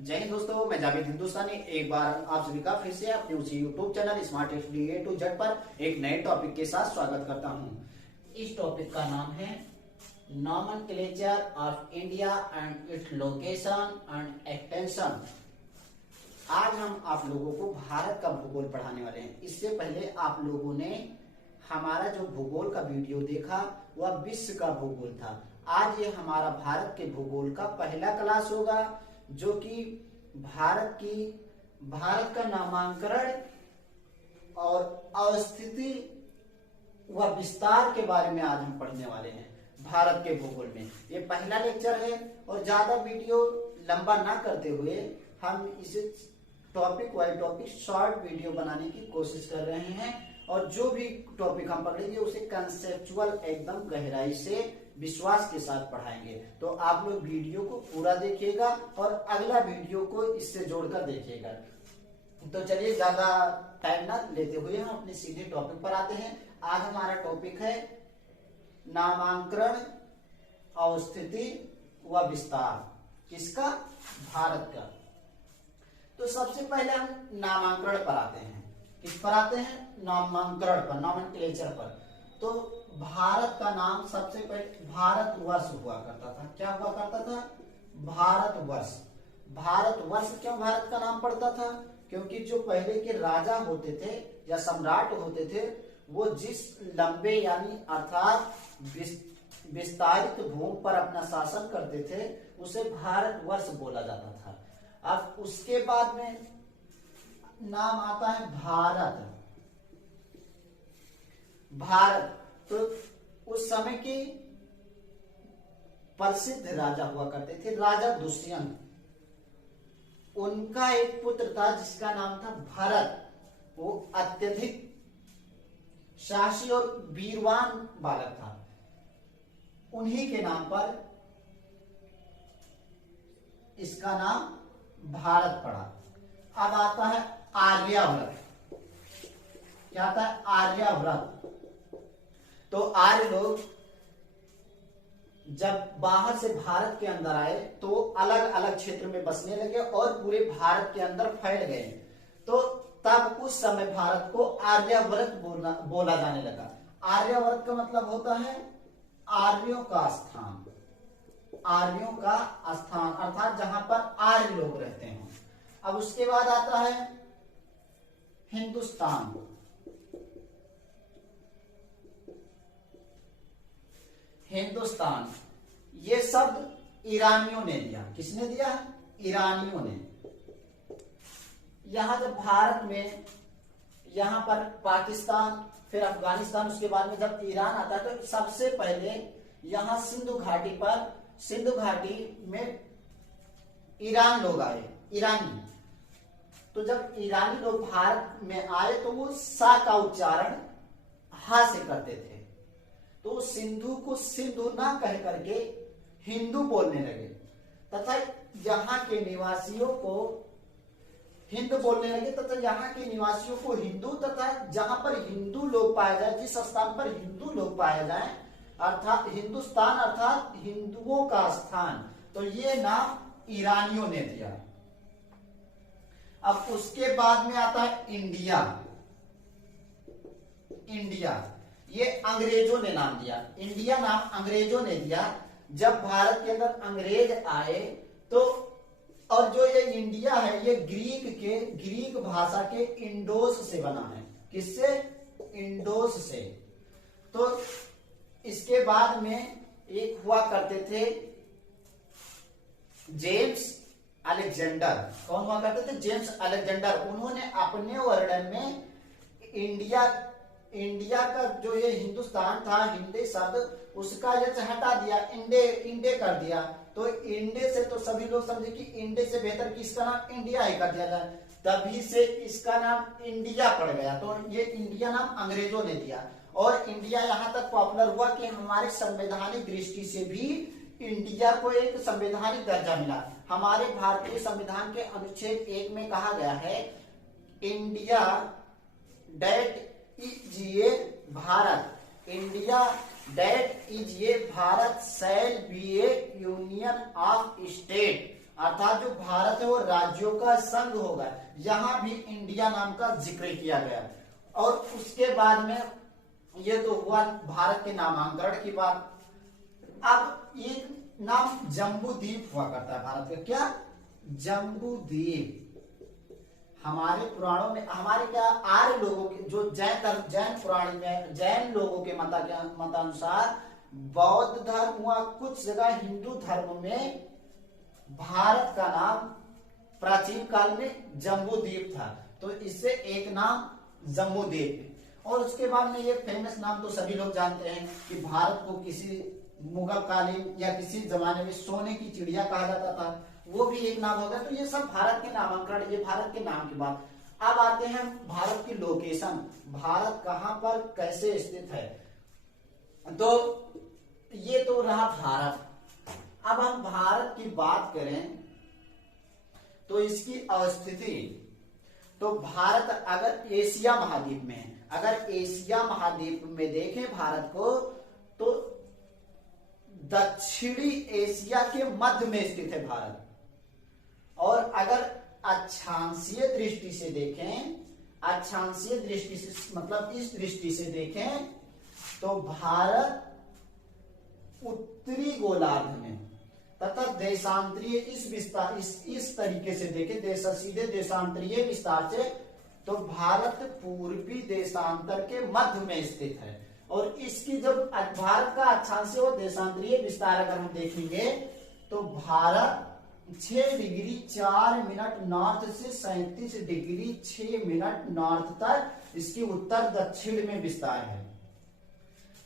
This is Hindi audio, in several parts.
जय हिंद दोस्तों, मैं जावेद हिंदुस्तानी एक बार आप सभी का फिर से अपने उसी YouTube channel smart study A to Z पर एक नए टॉपिक के साथ स्वागत करता हूं। इस टॉपिक का नाम है nomenclature of India and its location and extension. आज हम आप लोगों को भारत का भूगोल पढ़ाने वाले हैं। इससे पहले आप लोगों ने हमारा जो भूगोल का वीडियो देखा वह विश्व का भूगोल था। आज ये हमारा भारत के भूगोल का पहला क्लास होगा, जो कि भारत का नामांकन और अवस्थिति व विस्तार के बारे में आज हम पढ़ने वाले हैं। भारत के भूगोल में ये पहला लेक्चर है और ज्यादा वीडियो लंबा ना करते हुए हम इसे topic wise topic short video बनाने की कोशिश कर रहे हैं। और जो भी टॉपिक हम पढ़ेंगे उसे कंसेप्चुअल एकदम गहराई से विश्वास के साथ पढ़ाएंगे। तो आप लोग वीडियो को पूरा देखिएगा और अगला वीडियो को इससे जोड़कर देखिएगा। तो चलिए ज्यादा टाइम ना लेते हुए हम अपने सीधे टॉपिक पर आते हैं। आज हमारा टॉपिक है नामांकन, अवस्थिति व विस्तार। किसका? भारत का। तो सबसे पहले हम नामांकन पर आते हैं। किस पर आते हैं? नामांकन पर, नॉमेनक्लेचर पर। तो भारत का नाम सबसे पहले भारतवर्ष हुआ करता था। क्या हुआ करता था? भारतवर्ष। भारतवर्ष क्यों भारत का नाम पड़ता था? क्योंकि जो पहले के राजा होते थे या सम्राट होते थे वो जिस लंबे यानी अर्थात विस्तारित भूमि पर अपना शासन करते थे उसे भारतवर्ष बोला जाता था। अब उसके बाद में नाम आता है भारत। भारत तो उस समय के प्रसिद्ध राजा हुआ करते थे, राजा दुष्यंत। उनका एक पुत्र था जिसका नाम था भरत। वो अत्यधिक साहसी और वीरवान बालक था। उन्हीं के नाम पर इसका नाम भारत पड़ा। अब आता है आर्यव्रत। क्या आता है? आर्यव्रत। तो आर्य लोग जब बाहर से भारत के अंदर आए तो अलग अलग क्षेत्र में बसने लगे और पूरे भारत के अंदर फैल गए। तो तब उस समय भारत को आर्यव्रत बोला जाने लगा। आर्यव्रत का मतलब होता है आर्यों का स्थान। आर्यों का स्थान अर्थात जहां पर आर्य लोग रहते हैं। अब उसके बाद आता है हिंदुस्तान। हिंदुस्तान ये शब्द ईरानियों ने दिया। किसने दिया? ईरानियों ने। यहां जब भारत में यहां पर पाकिस्तान फिर अफगानिस्तान उसके बाद में जब ईरान आता है तो सबसे पहले यहां सिंधु घाटी में ईरान लोग आए, ईरानी। तो जब ईरानी लोग भारत में आए तो वो सा का उच्चारण हा से करते थे। तो सिंधु को सिंधु ना कह करके हिंदू बोलने लगे तथा यहाँ के निवासियों को हिंदू बोलने लगे तथा यहाँ के निवासियों को हिंदू, तथा जहां पर हिंदू लोग पाए जाए, जिस स्थान पर हिंदू लोग पाए जाए अर्थात हिंदुस्तान अर्थात हिंदुओं का स्थान, तो ये नाम ईरानियों ने दिया। अब उसके बाद में आता है इंडिया। इंडिया ये अंग्रेजों ने नाम दिया। इंडिया नाम अंग्रेजों ने दिया। जब भारत के अंदर अंग्रेज आए तो और जो ये इंडिया है ये ग्रीक भाषा के इंडोस से बना है। किससे? इंडोस से। तो इसके बाद में एक हुआ करते थे जेम्स अलेक्जेंडर। कौन हुआ करते थे? James Alexander. उन्होंने अपने वर्णन में इंडिया का जो ये हिंदुस्तान था, हिंदी शब्द उसका ये हटा दिया, इंडे कर दिया। तो इंडे से तो सभी लोग समझे कि इंडे से बेहतर कि इसका नाम इंडिया ही कर दिया जाए, तभी से इसका नाम इंडिया पड़ गया। तो ये इंडिया नाम अंग्रेजों ने दिया। और इंडिया यहाँ तक पॉपुलर हुआ कि हमारे संवैधानिक दृष्टि से भी इंडिया को एक संवैधानिक दर्जा मिला। हमारे भारतीय संविधान के अनुच्छेद 1 में कहा गया है इंडिया डेट इज ये भारत। इंडिया डेट इज ये Bharat shall be A union of state अर्थात जो भारत है वो राज्यों का संघ होगा। यहाँ भी इंडिया नाम का जिक्र किया गया। और उसके बाद में ये तो हुआ भारत के नामांकन की बात। अब एक नाम जम्बू द्वीप हुआ करता है भारत का। क्या? जम्बू द्वीप। हमारे पुराणों में, हमारे क्या आर्य लोगों के जो जैन पुराण में जैन लोगों के मतानुसार बौद्ध धर्म हुआ, कुछ जगह हिंदू धर्म में भारत का नाम प्राचीन काल में जम्बू द्वीप था। तो इससे एक नाम जम्बू द्वीप। और उसके बाद में ये फेमस नाम तो सभी लोग जानते हैं कि भारत को किसी मुगल कालीन या किसी जमाने में सोने की चिड़िया कहा जाता था, वो भी एक नाम होगा। तो ये सब भारत के नामांकन, ये भारत के नाम की बात। अब आते हैं भारत की लोकेशन, भारत कहां पर कैसे स्थित है। तो ये तो रहा भारत। अब हम भारत की बात करें तो इसकी अवस्थिति, तो भारत अगर एशिया महाद्वीप में है, अगर एशिया महाद्वीप में देखें भारत को, तो दक्षिणी एशिया के मध्य में स्थित है भारत। और अगर अक्षांशीय दृष्टि से देखें, अक्षांशीय दृष्टि से मतलब इस दृष्टि से देखें, तो भारत उत्तरी गोलार्ध में तथा देशांतरीय इस विस्तार इस तरीके से देखें, सीधे देशांतरीय विस्तार से, तो भारत पूर्वी देशांतर के मध्य में स्थित है। और इसकी जब भारत का अक्षांशीय और देशांतरीय विस्तार अगर हम देखेंगे, तो भारत 6 डिग्री 4 मिनट नॉर्थ से 37 डिग्री 6 मिनट नॉर्थ तक इसकी उत्तर दक्षिण में विस्तार है।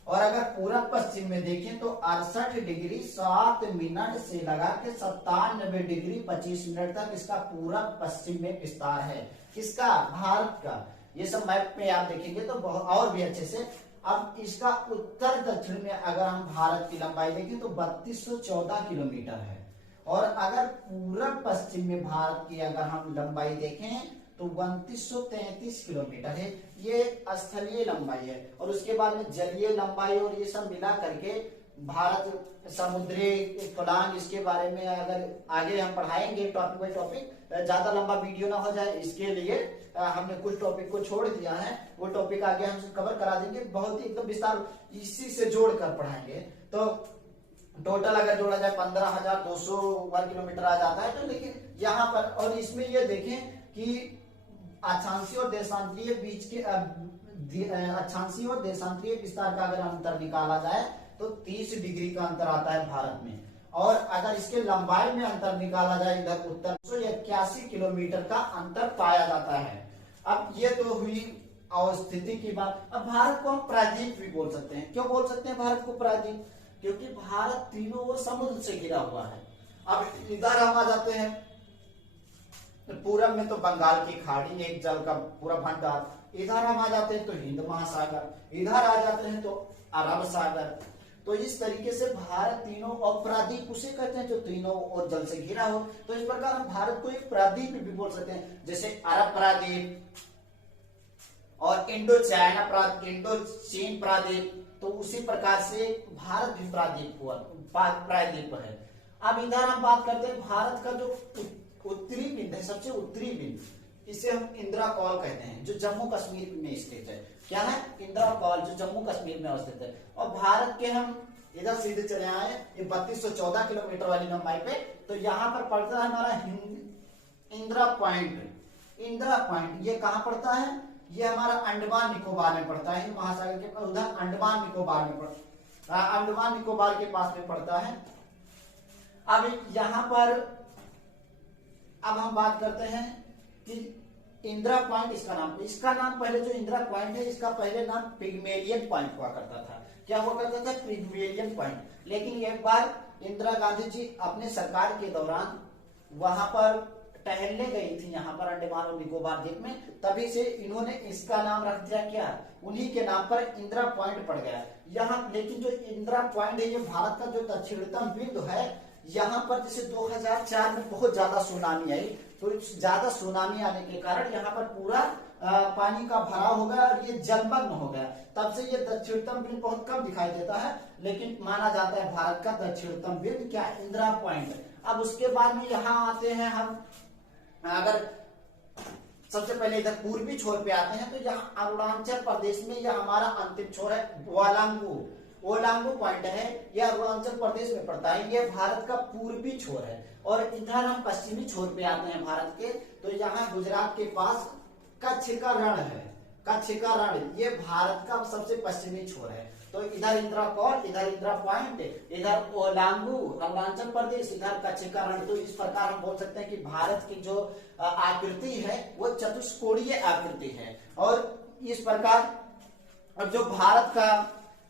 और अगर पूरब पश्चिम में देखें तो 68 डिग्री 7 मिनट से लगा के 97 डिग्री 25 मिनट तक इसका पूरब पश्चिम में विस्तार है। किसका? भारत का। ये सब मैप में आप देखेंगे तो और भी अच्छे से। अब इसका उत्तर दक्षिण में अगर हम भारत की लंबाई देखें तो 3214 किलोमीटर है। और अगर पूरब पश्चिम में भारत की अगर हम लंबाई देखें तो 3233 किलोमीटर है। ये स्थलीय लंबाई है। और उसके बाद में जलीय लंबाई और ये सब मिला करके भारत समुद्री फलांग, इसके बारे में अगर आगे हम पढ़ाएंगे टॉपिक बाय टॉपिक, ज्यादा लंबा वीडियो ना हो जाए, इसके लिए हमने कुछ टॉपिक को छोड़ दिया है। वो टॉपिक आगे हम कवर करा देंगे, बहुत ही एकदम विस्तार इसी से जोड़कर पढ़ाएंगे। तो टोटल अगर जोड़ा जाए 15,200 वर्ग किलोमीटर आ जाता है। तो लेकिन यहाँ पर और इसमें ये देखें कि अक्षांशीय और देशांतरीय बीच के अक्षांशीय और देशांतरीय विस्तार का अगर अंतर निकाला जाए तो 30 डिग्री का अंतर आता है भारत में। और अगर इसके लंबाई में अंतर निकाला जाए इधर उत्तर, तो 81 किलोमीटर का अंतर पाया जाता है। अब ये तो हुई अवस्थिति की बात। अब भारत को हम प्रायद्वीप भी बोल सकते हैं। क्यों बोल सकते हैं भारत को प्रायद्वीप? क्योंकि भारत तीनों ओर समुद्र से घिरा हुआ है। अब इधर हम आ जाते हैं, पूरब में तो बंगाल की खाड़ी, एक जल का पूरा भंडार। इधर हम आ जाते हैं तो हिंद महासागर, इधर आ जाते हैं तो अरब सागर। तो इस तरीके से भारत तीनों, और प्रायद्वीप उसे कहते हैं जो तीनों ओर जल से घिरा हो। तो इस प्रकार हम भारत को एक प्रायद्वीप भी बोल सकते हैं, जैसे अरब प्रायद्वीप और इंडो चीन प्रायद्वीप। तो उसी प्रकार से भारत भी प्रायद्वीप है। अब इधर हम बात करते हैं भारत का जो उत्तरी बिंदु है, सबसे उत्तरी बिंदु, इसे हम इंदिरा कॉल कहते हैं, जो जम्मू कश्मीर में स्थित है। क्या है? इंदिरा कॉल, जो जम्मू कश्मीर में अवस्थित है। और भारत के हम इधर सीधे चले आए, ये 3214 किलोमीटर वाली लंबाई पे, तो यहाँ पर पड़ता है हमारा इंदिरा पॉइंट। इंदिरा पॉइंट ये कहाँ पड़ता है? ये हमारा अंडमान निकोबार में पड़ता है, महासागर के उधर अंडमान निकोबार में पड़ता है, अंडमान निकोबार के पास में पड़ता है। अब यहाँ पर अब हम बात करते हैं कि इंदिरा पॉइंट इसका नाम पहले जो इंदिरा पॉइंट है, इसका पहले नाम पिग्मेलियन पॉइंट हुआ करता था। क्या हुआ करता था? Pygmalion point. लेकिन एक बार इंदिरा गांधी जी अपने सरकार के दौरान वहां पर टहलने गई थी, यहाँ पर अंडमान और निकोबार द्वीप में, तभी से इन्होंने इसका नाम रख दिया। क्या? उन्हीं के नाम पर इंदिरा पॉइंट पड़ गया यहाँ। लेकिन जो इंदिरा पॉइंट है, ये भारत का जो दक्षिणतम बिंदु है, यहाँ पर जैसे 2004 में बहुत ज्यादा सुनामी आई, तो ज्यादा सुनामी आने के कारण यहाँ पर पूरा पानी का भराव हो गया और ये जलमग्न हो गया। तब से ये दक्षिणतम बिंदु बहुत कम दिखाई देता है, लेकिन माना जाता है भारत का दक्षिणतम बिंदु क्या? इंदिरा पॉइंट। अब उसके बाद में यहाँ आते हैं हम, अगर सबसे पहले इधर पूर्वी छोर पे आते हैं तो यहाँ अरुणाचल प्रदेश में यह हमारा अंतिम छोर है वोलांगू। ओलांगू पॉइंट है, यह अरुणाचल प्रदेश में पड़ता है, यह भारत का पूर्वी छोर है। और इधर हम पश्चिमी छोर पे आते हैं भारत के, तो यहाँ गुजरात के पास कच्छ का रण है। कच्छ का रण ये भारत का सबसे पश्चिमी छोर है। तो इधर इंदिरा कॉल, इधर इंदिरा पॉइंट, इधर ओलांगू अरुणाचल प्रदेश, इधर कच्छ का रण। तो इस प्रकार हम बोल सकते हैं कि भारत की जो आकृति है वो चतुष्कोणीय आकृति है। और इस प्रकार अब जो भारत का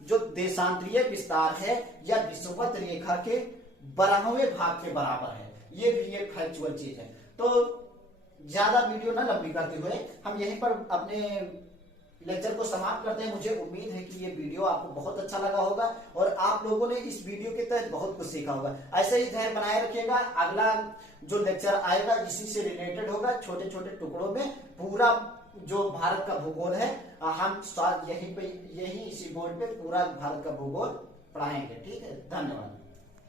जो देशांतरीय विस्तार है यह विषुवत रेखा के 12वें भाग के बराबर है। ये भी एक फैक्चुअल चीज है। तो ज्यादा वीडियो ना लंबी करते हुए हम यहीं पर अपने लेक्चर को समाप्त करते हैं। मुझे उम्मीद है कि ये वीडियो आपको बहुत अच्छा लगा होगा और आप लोगों ने इस वीडियो के तहत बहुत कुछ सीखा होगा। ऐसे ही धैर्य बनाए रखिएगा। अगला जो लेक्चर आएगा इसी से रिलेटेड होगा, छोटे छोटे टुकड़ों में पूरा जो भारत का भूगोल है हम यहीं इसी बोर्ड पे पूरा भारत का भूगोल पढ़ाएंगे। ठीक है, धन्यवाद।